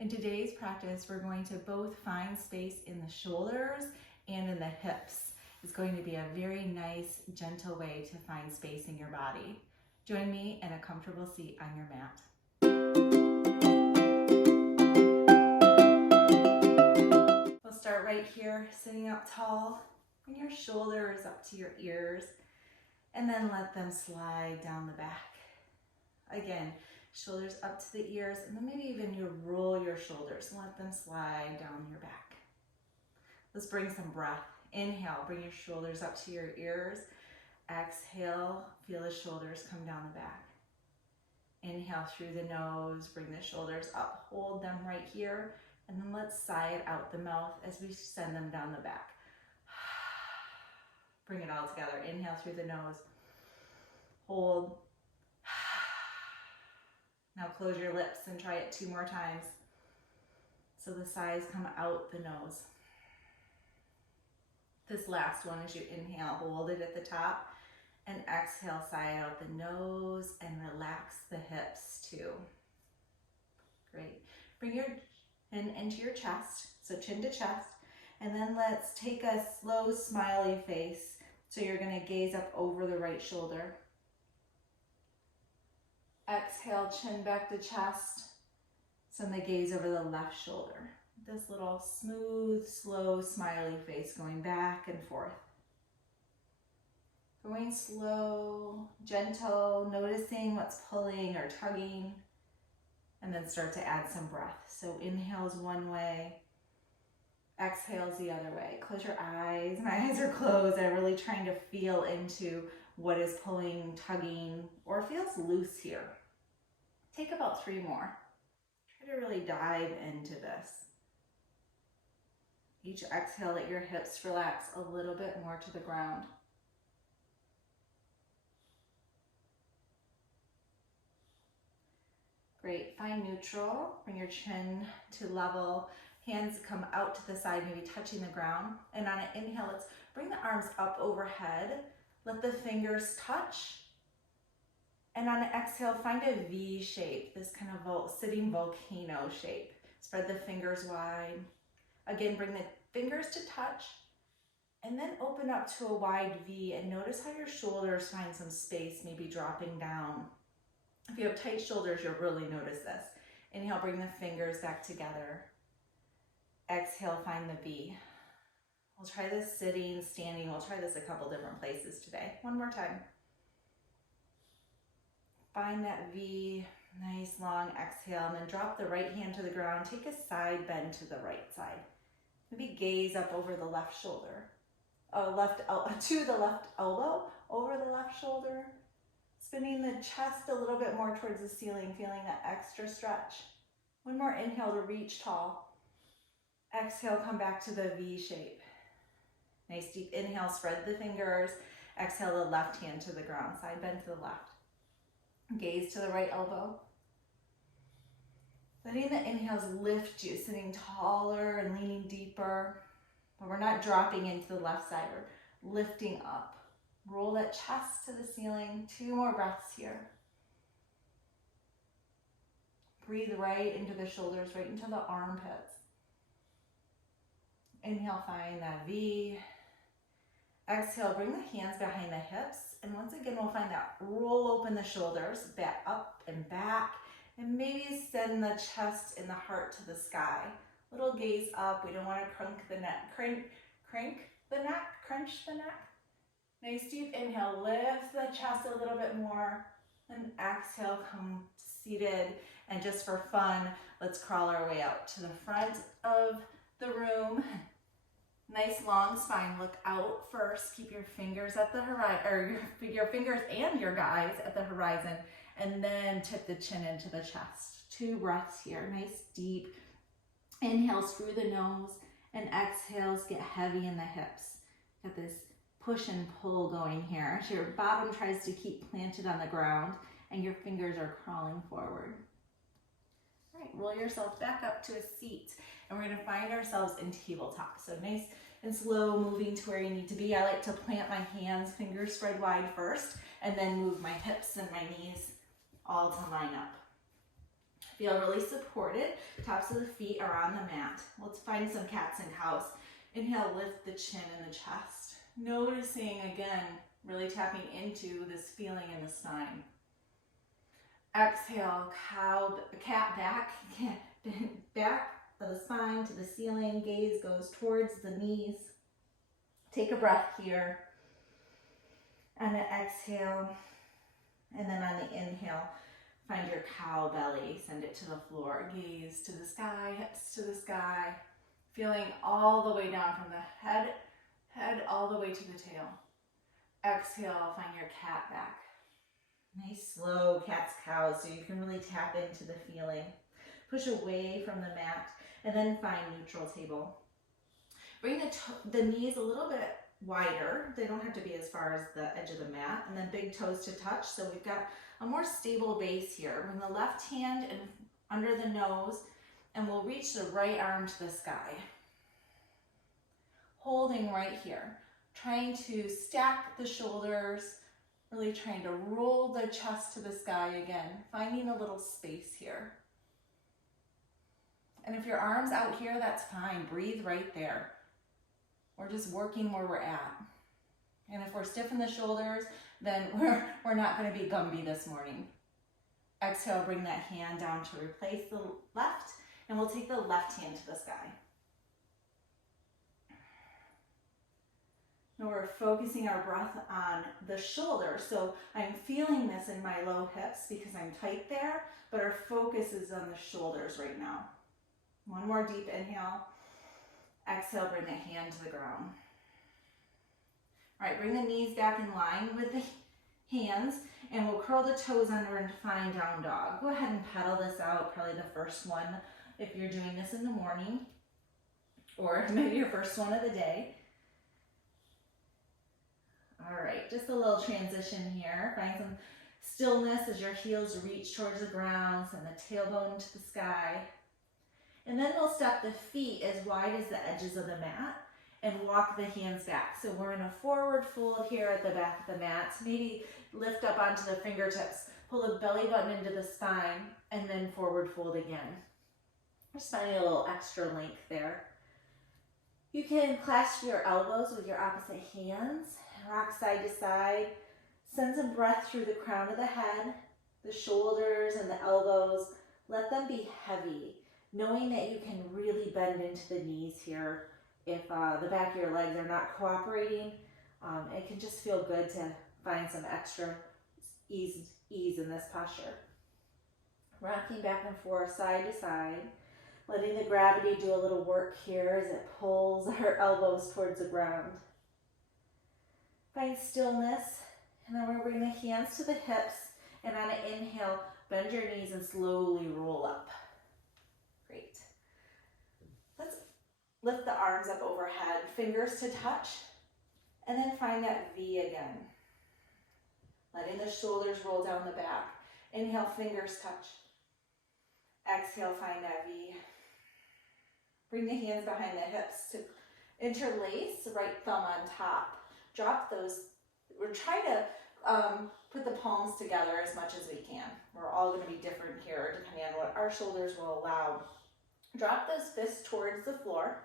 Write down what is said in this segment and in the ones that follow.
In today's practice, we're going to both find space in the shoulders and in the hips. It's going to be a very nice, gentle way to find space in your body. Join me in a comfortable seat on your mat. We'll start right here, sitting up tall. Bring your shoulders up to your ears, and then let them slide down the back. Again, shoulders up to the ears, and then maybe even you roll your shoulders and let them slide down your back. Let's bring some breath. Inhale, bring your shoulders up to your ears. Exhale, feel the shoulders come down the back. Inhale through the nose, bring the shoulders up, hold them right here, and then let's sigh it out the mouth as we send them down the back. Bring it all together. Inhale through the nose, hold. Now close your lips and try it 2 more times. So the sighs come out the nose. This last one, as you inhale, hold it at the top, and exhale, sigh out the nose and relax the hips too. Great. Bring your chin into your chest, so chin to chest, and then let's take a slow smiley face. So you're going to gaze up over the right shoulder. Exhale, chin back to chest. Send the gaze over the left shoulder. This little smooth, slow, smiley face going back and forth. Going slow, gentle, noticing what's pulling or tugging, and then start to add some breath. So inhales one way, exhales the other way. Close your eyes. My eyes are closed. I'm really trying to feel into what is pulling, tugging, or feels loose here. Take about 3 more. Try to really dive into this. Each exhale, let your hips relax a little bit more to the ground. Great, find neutral. Bring your chin to level. Hands come out to the side, maybe touching the ground. And on an inhale, let's bring the arms up overhead. Let the fingers touch. And on an exhale, find a V shape, this kind of sitting volcano shape. Spread the fingers wide. Again, bring the fingers to touch. And then open up to a wide V and notice how your shoulders find some space, maybe dropping down. If you have tight shoulders, you'll really notice this. Inhale, bring the fingers back together. Exhale, find the V. We'll try this sitting, standing. We'll try this a couple different places today. One more time. Find that V, nice long exhale, and then drop the right hand to the ground. Take a side bend to the right side. Maybe gaze up over the left shoulder. To the left elbow, over the left shoulder. Spinning the chest a little bit more towards the ceiling, feeling that extra stretch. One more inhale to reach tall. Exhale, come back to the V shape. Nice deep inhale, spread the fingers. Exhale, the left hand to the ground, side bend to the left. Gaze to the right elbow. Letting the inhales lift you, sitting taller and leaning deeper. But we're not dropping into the left side, we're lifting up. Roll that chest to the ceiling. 2 more breaths here. Breathe right into the shoulders, right into the armpits. Inhale, find that V. Exhale, bring the hands behind the hips. And once again, we'll find that roll open the shoulders, back up and back. And maybe send the chest and the heart to the sky. Little gaze up. We don't want to crunch the neck. Crank the neck, crunch the neck. Nice deep inhale, lift the chest a little bit more. And exhale, come seated. And just for fun, let's crawl our way out to the front of the room. Nice long spine, look out first. Keep your fingers at the horizon, or your fingers and your eyes at the horizon. And then tip the chin into the chest. 2 breaths here, nice deep. Inhales through the nose and exhales get heavy in the hips. Got this push and pull going here. So your bottom tries to keep planted on the ground and your fingers are crawling forward. All right, roll yourself back up to a seat and we're gonna find ourselves in tabletop. So nice and slow moving to where you need to be. I like to plant my hands, fingers spread wide first, and then move my hips and my knees all to line up. Feel really supported. Tops of the feet are on the mat. Let's find some cats and cows. Inhale, lift the chin and the chest. Noticing again, really tapping into this feeling in the spine. Exhale, cat back, back of the spine to the ceiling. Gaze goes towards the knees. Take a breath here. And an exhale. And then on the inhale, find your cow belly. Send it to the floor. Gaze to the sky, hips to the sky. Feeling all the way down from the head all the way to the tail. Exhale, find your cat back. Nice slow cat's cows so you can really tap into the feeling. Push away from the mat and then find neutral table. Bring the knees a little bit wider. They don't have to be as far as the edge of the mat, and then big toes to touch. So we've got a more stable base here. Bring the left hand in under the nose and we'll reach the right arm to the sky. Holding right here. Trying to stack the shoulders, really trying to roll the chest to the sky again, finding a little space here. And if your arm's out here, that's fine. Breathe right there. We're just working where we're at. And if we're stiff in the shoulders, then we're not going to be Gumby this morning. Exhale, bring that hand down to replace the left, and we'll take the left hand to the sky. Now we're focusing our breath on the shoulder. So I'm feeling this in my low hips because I'm tight there, but our focus is on the shoulders right now. One more deep inhale. Exhale, bring the hand to the ground. All right, bring the knees back in line with the hands, and we'll curl the toes under and find down dog. Go ahead and pedal this out, probably the first one if you're doing this in the morning, or maybe your first one of the day. All right, just a little transition here. Find some stillness as your heels reach towards the ground, send the tailbone to the sky. And then we'll step the feet as wide as the edges of the mat and walk the hands back. So we're in a forward fold here at the back of the mat. Maybe lift up onto the fingertips, pull the belly button into the spine, and then forward fold again. Just finding a little extra length there. You can clasp your elbows with your opposite hands, rock side to side. Send some breath through the crown of the head, the shoulders and the elbows. Let them be heavy, knowing that you can really bend into the knees here. If the back of your legs are not cooperating, it can just feel good to find some extra ease in this posture. Rocking back and forth, side to side, letting the gravity do a little work here as it pulls our elbows towards the ground. Find stillness, and then we're bringing the hands to the hips, and on an inhale, bend your knees and slowly roll up. Great. Let's lift the arms up overhead, fingers to touch, and then find that V again. Letting the shoulders roll down the back. Inhale, fingers touch. Exhale, find that V. Bring the hands behind the hips to interlace, right thumb on top. Drop those. We're trying to put the palms together as much as we can. We're all going to be different here depending on what our shoulders will allow. Drop those fists towards the floor.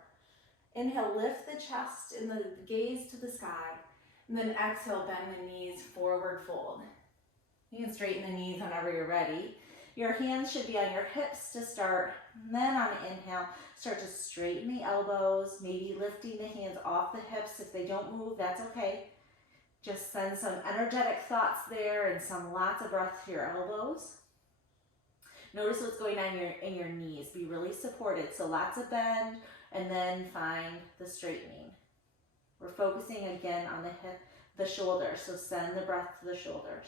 Inhale, lift the chest and the gaze to the sky. And then exhale, bend the knees, forward fold. You can straighten the knees whenever you're ready. Your hands should be on your hips to start. And then on an inhale, start to straighten the elbows, maybe lifting the hands off the hips. If they don't move, that's okay. Just send some energetic thoughts there and lots of breath to your elbows. Notice what's going on in your knees. Be really supported. So lots of bend, and then find the straightening. We're focusing again on the shoulders. So send the breath to the shoulders.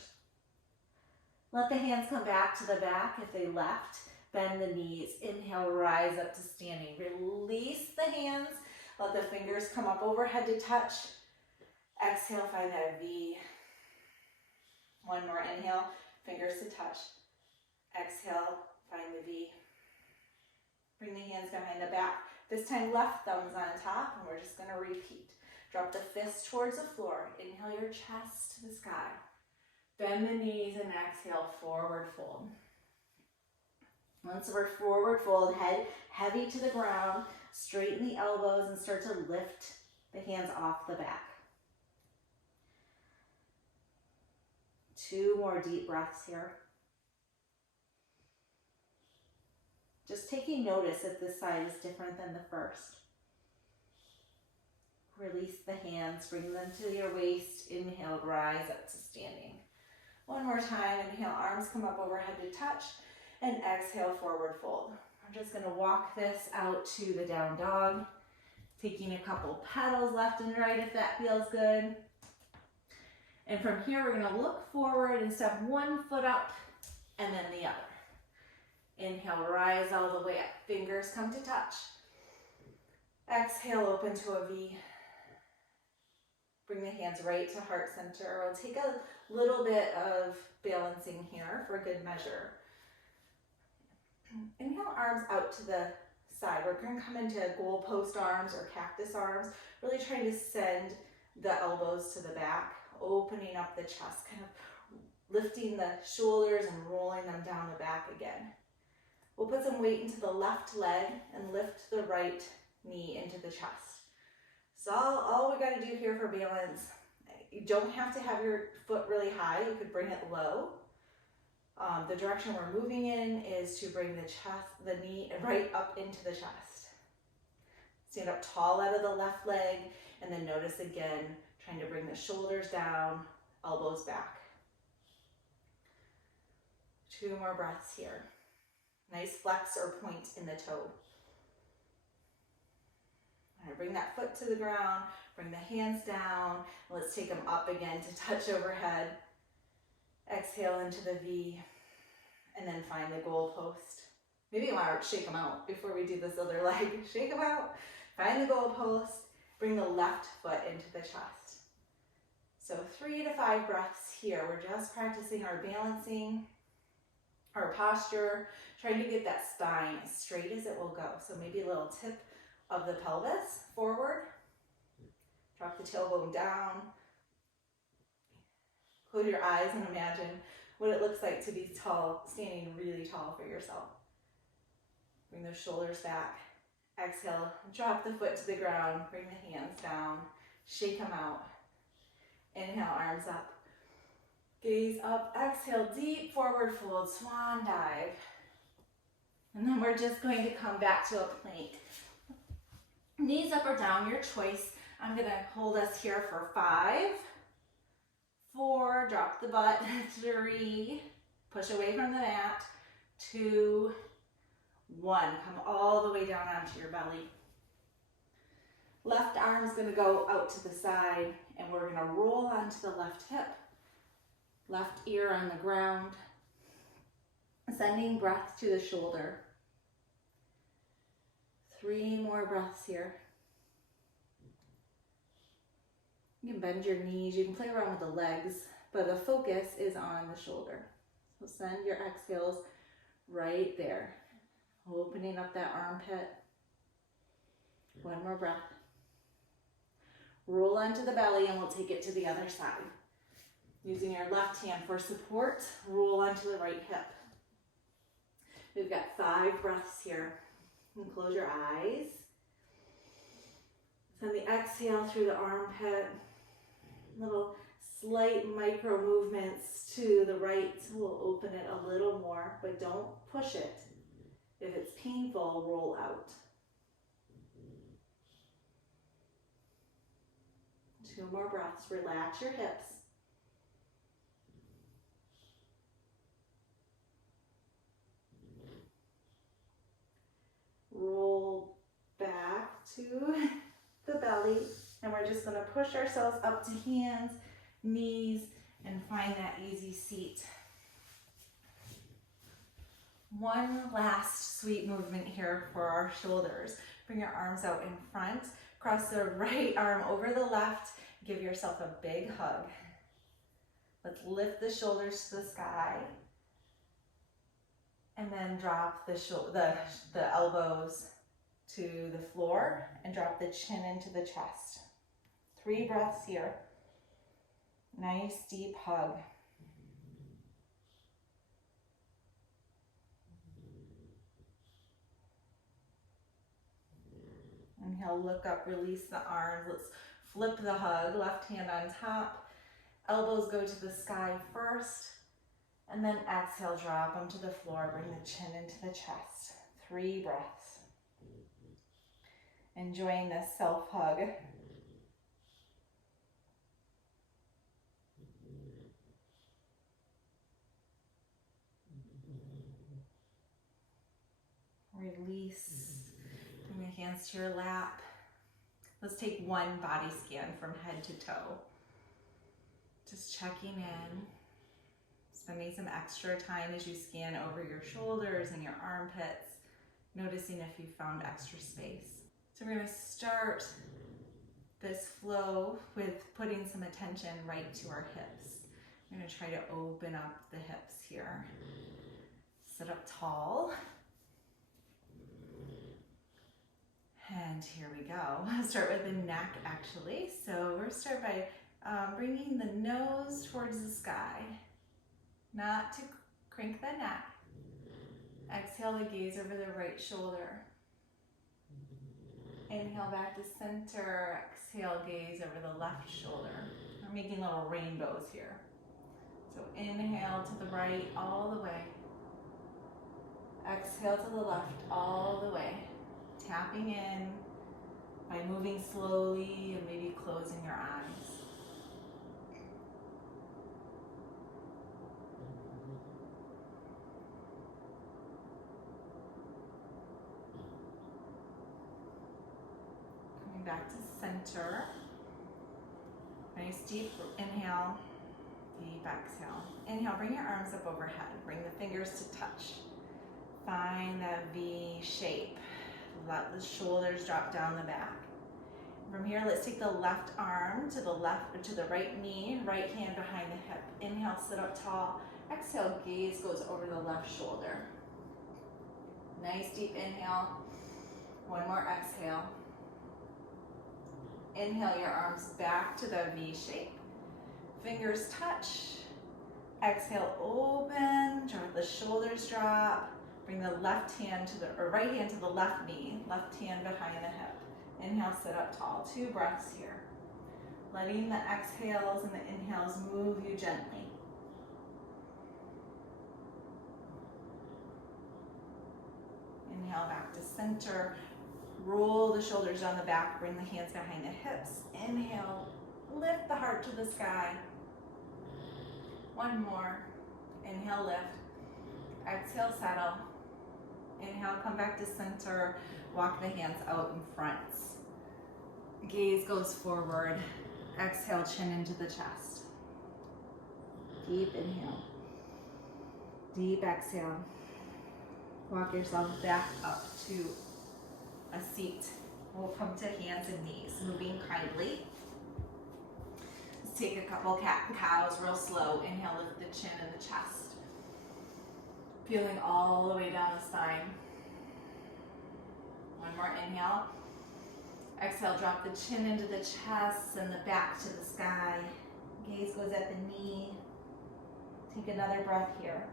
Let the hands come back to the back if they left. Bend the knees. Inhale, rise up to standing. Release the hands. Let the fingers come up overhead to touch. Exhale, find that V. One more inhale, fingers to touch. Exhale, find the V. Bring the hands behind the back. This time left thumb's on top, and we're just going to repeat. Drop the fist towards the floor. Inhale your chest to the sky. Bend the knees and exhale, forward fold. Once we're forward fold, head heavy to the ground, straighten the elbows and start to lift the hands off the back. 2 more deep breaths here. Just taking notice if this side is different than the first. Release the hands, bring them to your waist. Inhale, rise up to standing. One more time, inhale, arms come up overhead to touch, and exhale, forward fold. We're just gonna walk this out to the down dog, taking a couple petals left and right if that feels good. And from here, we're gonna look forward and step one foot up and then the other. Inhale, rise all the way up, fingers come to touch. Exhale, open to a V. Bring the hands right to heart center. We'll take a little bit of balancing here for good measure. Inhale, arms out to the side. We're going to come into goalpost arms or cactus arms, really trying to send the elbows to the back, opening up the chest, kind of lifting the shoulders and rolling them down the back again. We'll put some weight into the left leg and lift the right knee into the chest. So all we got to do here for balance, you don't have to have your foot really high. You could bring it low. The direction we're moving in is to bring the knee right up into the chest. Stand up tall out of the left leg, and then notice again, trying to bring the shoulders down, elbows back. 2 more breaths here. Nice flex or point in the toe. All right, bring that foot to the ground, bring the hands down. Let's take them up again to touch overhead. Exhale into the V, and then find the goal post. Maybe you want to shake them out before we do this other leg. Shake them out, find the goal post, bring the left foot into the chest. So 3 to 5 breaths here. We're just practicing our balancing, our posture, trying to get that spine as straight as it will go. So maybe a little tip of the pelvis forward. Drop the tailbone down. Close your eyes and imagine what it looks like to be tall, standing really tall for yourself. Bring those shoulders back. Exhale, drop the foot to the ground, bring the hands down, shake them out. Inhale, arms up. Gaze up, exhale, deep forward fold, swan dive. And then we're just going to come back to a plank. Knees up or down, your choice. I'm gonna hold us here for 5, 4, drop the butt, 3, push away from the mat, 2, 1. Come all the way down onto your belly. Left arm's gonna go out to the side, and we're gonna roll onto the left hip. Left ear on the ground. Sending breath to the shoulder. 3 more breaths here. You can bend your knees, you can play around with the legs, but the focus is on the shoulder. So send your exhales right there. Opening up that armpit. 1 more breath. Roll onto the belly and we'll take it to the other side. Using your left hand for support, roll onto the right hip. We've got 5 breaths here. And close your eyes. Send the exhale through the armpit. Little slight micro movements to the right. We'll open it a little more, but don't push it. If it's painful, roll out. 2 more breaths. Relax your hips. Roll back to the belly, and we're just going to push ourselves up to hands, knees, and find that easy seat. 1 last sweet movement here for our shoulders. Bring your arms out in front, cross the right arm over the left, give yourself a big hug. Let's lift the shoulders to the sky. And then drop the elbows to the floor and drop the chin into the chest. 3 breaths here. Nice deep hug. Inhale, look up, release the arms. Let's flip the hug, left hand on top. Elbows go to the sky first. And then exhale, drop them to the floor. Bring the chin into the chest. 3 breaths. Enjoying this self-hug. Release. Bring the hands to your lap. Let's take one body scan from head to toe. Just checking in. Spending some extra time as you scan over your shoulders and your armpits, noticing if you found extra space. So we're going to start this flow with putting some attention right to our hips. We're going to try to open up the hips here. Sit up tall. And here we go. I'll start with the neck actually. So we'll start by bringing the nose towards the sky. Not to crank the neck. Exhale to gaze over the right shoulder. Inhale back to center. Exhale, gaze over the left shoulder. We're making little rainbows here. So inhale to the right all the way. Exhale to the left all the way. Tapping in by moving slowly and maybe closing your eyes. Back to center. Nice deep inhale, deep exhale. Inhale, bring your arms up overhead. Bring the fingers to touch. Find that V shape. Let the shoulders drop down the back. From here, let's take the left arm to the left or to the right knee, right hand behind the hip. Inhale, sit up tall. Exhale, gaze goes over the left shoulder. Nice deep inhale. One more exhale. Inhale your arms back to the V shape. Fingers touch. Exhale, open, the shoulders drop. Bring the left hand to the, or right hand to the left knee, left hand behind the hip. Inhale, sit up tall. 2 breaths here. Letting the exhales and the inhales move you gently. Inhale back to center. Roll the shoulders down the back, bring the hands behind the hips. Inhale, lift the heart to the sky. 1 more. Inhale, lift. Exhale, settle. Inhale, come back to center. Walk the hands out in front. Gaze goes forward. Exhale, chin into the chest. Deep inhale. Deep exhale. Walk yourself back up to a seat. We'll come to hands and knees, moving kindly. Let's take a couple cat and cows real slow. Inhale, lift the chin and the chest. Feeling all the way down the spine. 1 more inhale. Exhale, drop the chin into the chest and the back to the sky. Gaze goes at the knee. Take another breath here.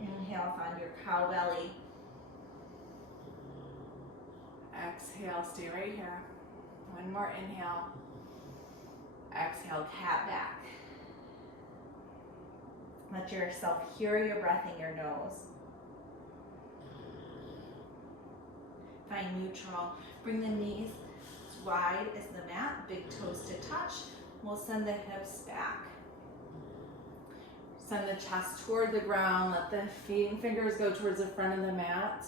Inhale, find your cow belly. Exhale, stay right here. 1 more inhale. Exhale, cat back. Let yourself hear your breath in your nose. Find neutral. Bring the knees as wide as the mat, big toes to touch. We'll send the hips back. Send the chest toward the ground. Let the feet and fingers go towards the front of the mat.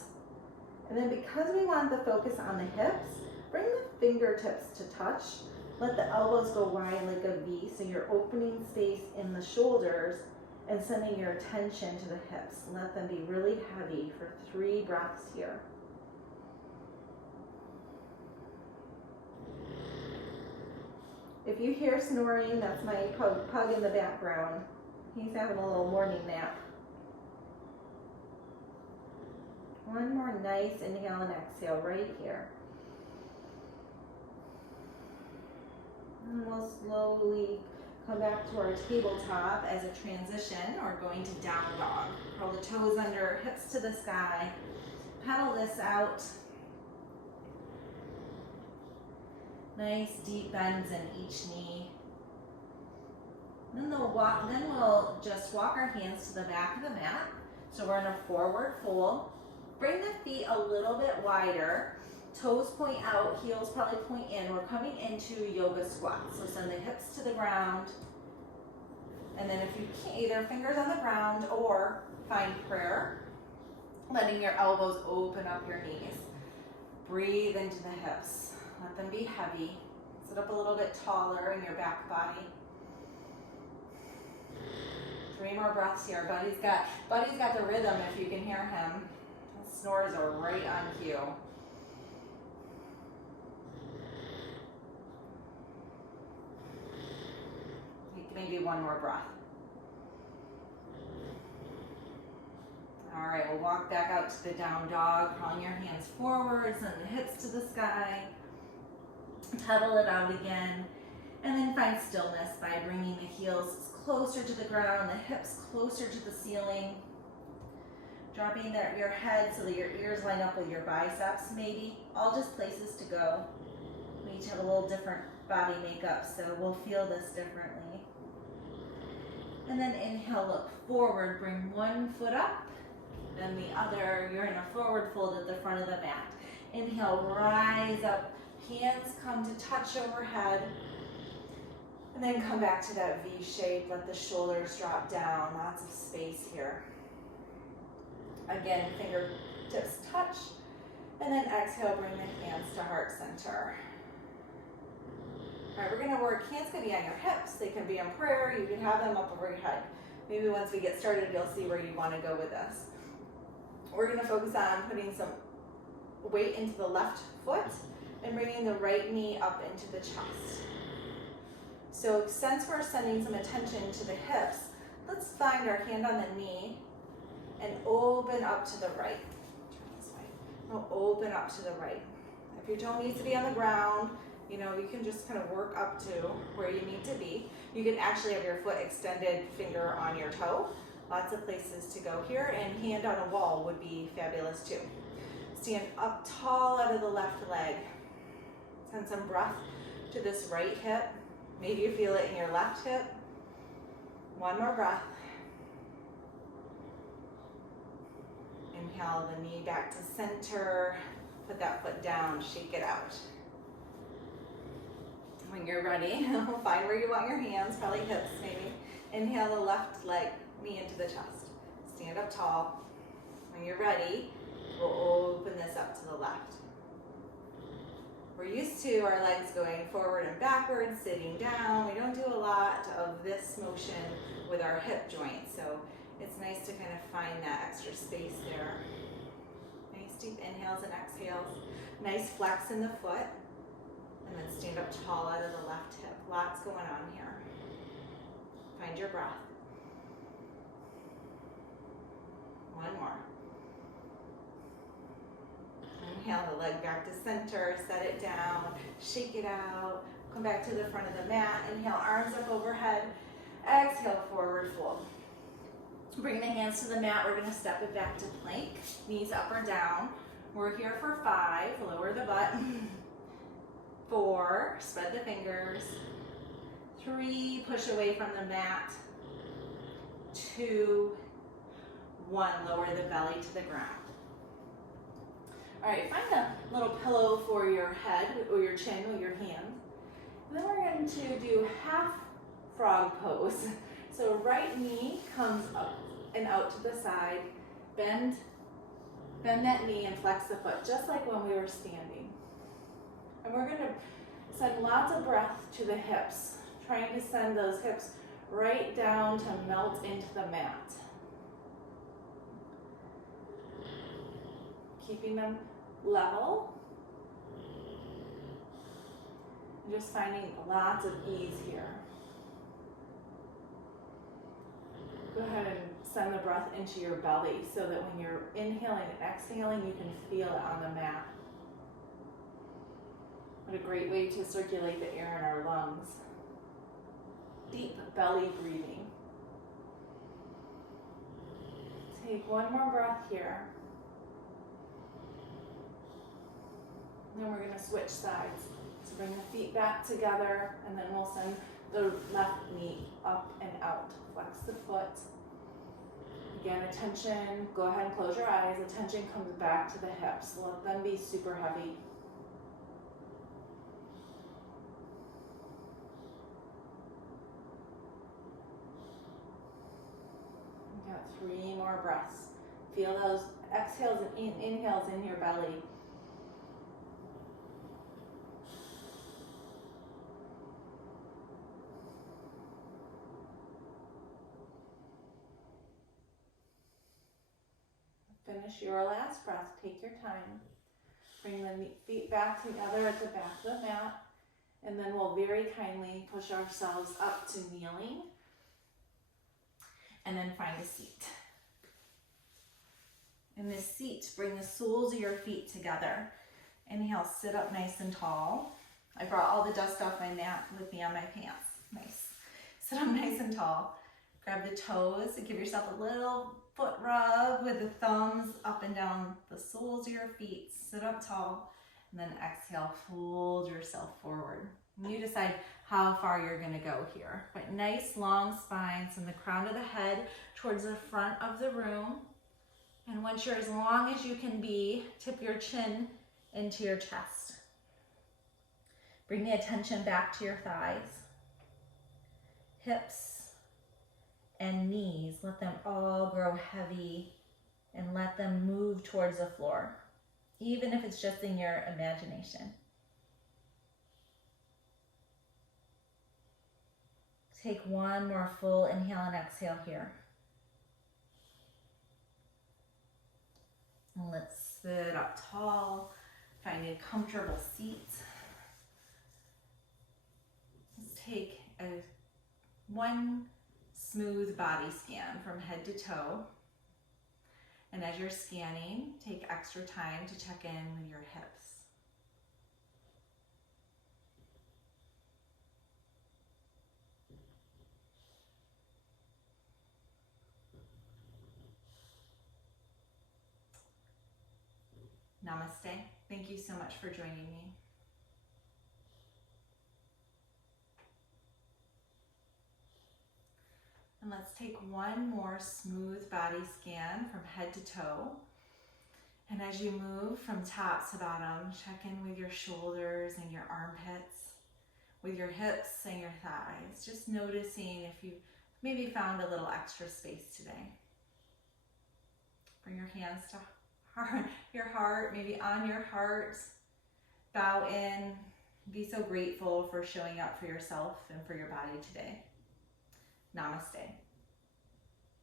And then because we want the focus on the hips, bring the fingertips to touch. Let the elbows go wide like a V, so you're opening space in the shoulders and sending your attention to the hips. Let them be really heavy for 3 breaths here. If you hear snoring, that's my pug in the background. He's having a little morning nap. 1 more nice inhale and exhale right here. And we'll slowly come back to our tabletop as a transition or going to down dog. Curl the toes under, hips to the sky. Pedal this out. Nice deep bends in each knee. Then we'll just walk our hands to the back of the mat. So we're in a forward fold. Bring the feet a little bit wider. Toes point out, heels probably point in. We're coming into yoga squat. So send the hips to the ground. And then if you can't, either fingers on the ground or find prayer, letting your elbows open up your knees. Breathe into the hips. Let them be heavy. Sit up a little bit taller in your back body. 3 more breaths here. Buddy's got the rhythm if you can hear him. His snores are right on cue. Take maybe 1 more breath. All right, we'll walk back out to the down dog, crawling your hands forward, send the hips to the sky. Pedal it out again, and then find stillness by bringing the heels closer to the ground, the hips closer to the ceiling. Dropping your head so that your ears line up with your biceps, maybe. All just places to go. We each have a little different body makeup, so we'll feel this differently. And then inhale, look forward, bring 1 foot up, then the other. You're in a forward fold at the front of the mat. Inhale, rise up. Hands come to touch overhead, and then come back to that V shape. Let the shoulders drop down. Lots of space here. Again, fingertips touch, and then exhale, bring the hands to heart center. All right, we're gonna work, hands can be on your hips, they can be in prayer, you can have them up over your head. Maybe once we get started, you'll see where you wanna go with this. We're gonna focus on putting some weight into the left foot, and bringing the right knee up into the chest. So since we're sending some attention to the hips, let's find our hand on the knee and open up to the right. Turn this way. We'll open up to the right. If your toe needs to be on the ground, you can just kind of work up to where you need to be. You can actually have your foot extended, finger on your toe. Lots of places to go here, and hand on a wall would be fabulous too. Stand up tall out of the left leg. Send some breath to this right hip. Maybe you feel it in your left hip. 1 more breath. Inhale the knee back to center. Put that foot down, shake it out. When you're ready, find where you want your hands, probably hips maybe. Inhale the left leg, knee into the chest. Stand up tall. When you're ready, we'll open this up to the left. We're used to our legs going forward and backwards, sitting down. We don't do a lot of this motion with our hip joint, so it's nice to kind of find that extra space there. Nice deep inhales and exhales. Nice flex in the foot, and then stand up tall out of the left hip. Lots going on here. Find your breath. 1 more. Inhale the leg back to center, set it down, shake it out, come back to the front of the mat. Inhale, arms up overhead. Exhale, forward fold. Bring the hands to the mat. We're gonna step it back to plank, knees up or down. We're here for 5, lower the butt. 4, spread the fingers. 3, push away from the mat. 2, 1, lower the belly to the ground. All right, find a little pillow for your head or your chin with your hand. And then we're going to do half frog pose. So right knee comes up and out to the side. Bend that knee and flex the foot, just like when we were standing. And we're going to send lots of breath to the hips, trying to send those hips right down to melt into the mat. Keeping them level. And just finding lots of ease here. Go ahead and send the breath into your belly so that when you're inhaling and exhaling, you can feel it on the mat. What a great way to circulate the air in our lungs. Deep belly breathing. Take 1 more breath here. Then we're going to switch sides. So bring the feet back together, and then we'll send the left knee up and out. Flex the foot. Again, attention, go ahead and close your eyes. Attention comes back to the hips. Let them be super heavy. We got 3 more breaths. Feel those exhales and inhales in your belly. Finish your last breath. Take your time. Bring the feet back together at the back of the mat. And then we'll very kindly push ourselves up to kneeling. And then find a seat. In this seat, bring the soles of your feet together. Inhale, sit up nice and tall. I brought all the dust off my mat with me on my pants. Nice. Sit up nice and tall. Grab the toes and give yourself a little foot rub with the thumbs up and down the soles of your feet. Sit up tall. And then exhale, fold yourself forward. And you decide how far you're going to go here. But nice long spines from the crown of the head towards the front of the room. And once you're as long as you can be, tip your chin into your chest. Bring the attention back to your thighs, hips, and knees. Let them all grow heavy and let them move towards the floor, even if it's just in your imagination. Take one more full inhale and exhale here. And let's sit up tall, find a comfortable seat. Let's take one smooth body scan from head to toe. And as you're scanning, take extra time to check in with your hips. Namaste. Thank you so much for joining me. And let's take one more smooth body scan from head to toe. And as you move from top to bottom, check in with your shoulders and your armpits, with your hips and your thighs. Just noticing if you maybe found a little extra space today. Bring your hands to your heart, maybe on your heart. Bow in. Be so grateful for showing up for yourself and for your body today. Namaste.